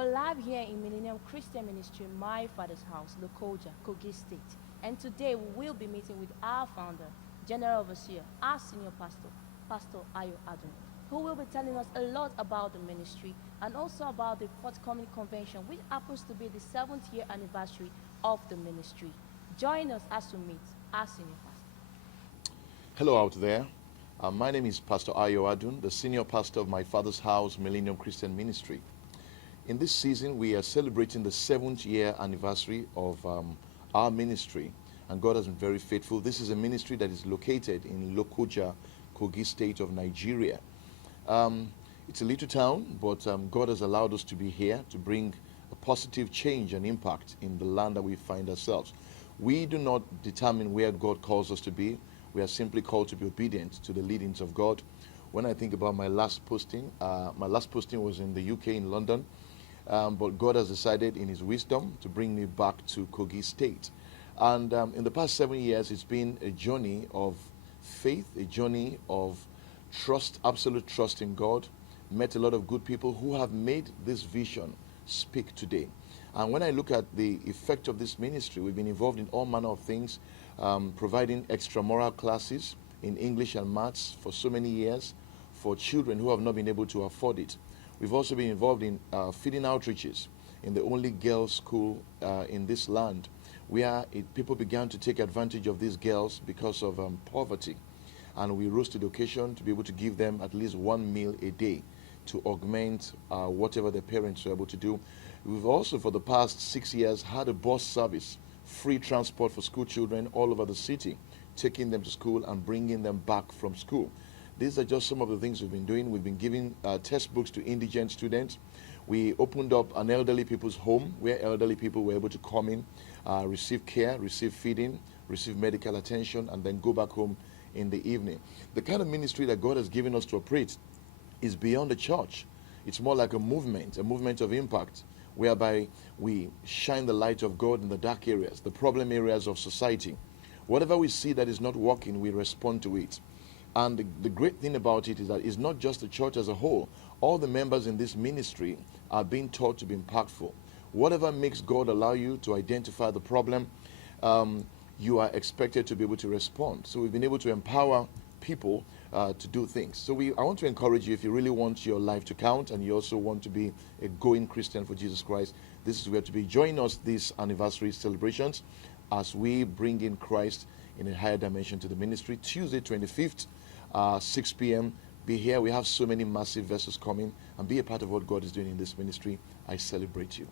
We're live here in Millennium Christian Ministry, my father's house, Lokoja, Kogi State. And today we will be meeting with our founder, General Overseer, our senior pastor, Pastor Ayo Adun, who will be telling us a lot about the ministry and also about the forthcoming convention, which happens to be the 7th year anniversary of the ministry. Join us as we meet our senior pastor. Hello out there. My name is Pastor Ayo Adun, the senior pastor of my father's house, Millennium Christian Ministry. In this season, we are celebrating the 7th year anniversary of our ministry, and God has been very faithful. This is a ministry that is located in Lokoja, Kogi State of Nigeria. It's a little town, but God has allowed us to be here to bring a positive change and impact in the land that we find ourselves. We do not determine where God calls us to be. We are simply called to be obedient to the leadings of God. When I think about my last posting was in the UK, in London. But God has decided in his wisdom to bring me back to Kogi State. And in the past 7 years, it's been a journey of faith, a journey of trust, absolute trust in God. Met a lot of good people who have made this vision speak today. And when I look at the effect of this ministry, we've been involved in all manner of things, providing extramural classes in English and maths for so many years for children who have not been able to afford it. We've also been involved in feeding outreaches in the only girls' school in this land, where people began to take advantage of these girls because of poverty. And we rose to the occasion to be able to give them at least one meal a day to augment whatever their parents were able to do. We've also, for the past 6 years, had a bus service, free transport for school children all over the city, taking them to school and bringing them back from school. These are just some of the things we've been doing. We've been giving textbooks to indigent students. We opened up an elderly people's home where elderly people were able to come in, receive care, receive feeding, receive medical attention, and then go back home in the evening. The kind of ministry that God has given us to operate is beyond the church. It's more like a movement of impact, whereby we shine the light of God in the dark areas, the problem areas of society. Whatever we see that is not working, we respond to it. And the great thing about it is that it's not just the church as a whole. All the members in this ministry are being taught to be impactful. Whatever makes God allow you to identify the problem, you are expected to be able to respond. So we've been able to empower people to do things. So I want to encourage you, if you really want your life to count and you also want to be a going Christian for Jesus Christ, this is where to be. Join us these anniversary celebrations as we bring in Christ in a higher dimension to the ministry. Tuesday 25th, 6 p.m. Be here. We have so many massive vessels coming, and be a part of what God is doing in this ministry. I celebrate you.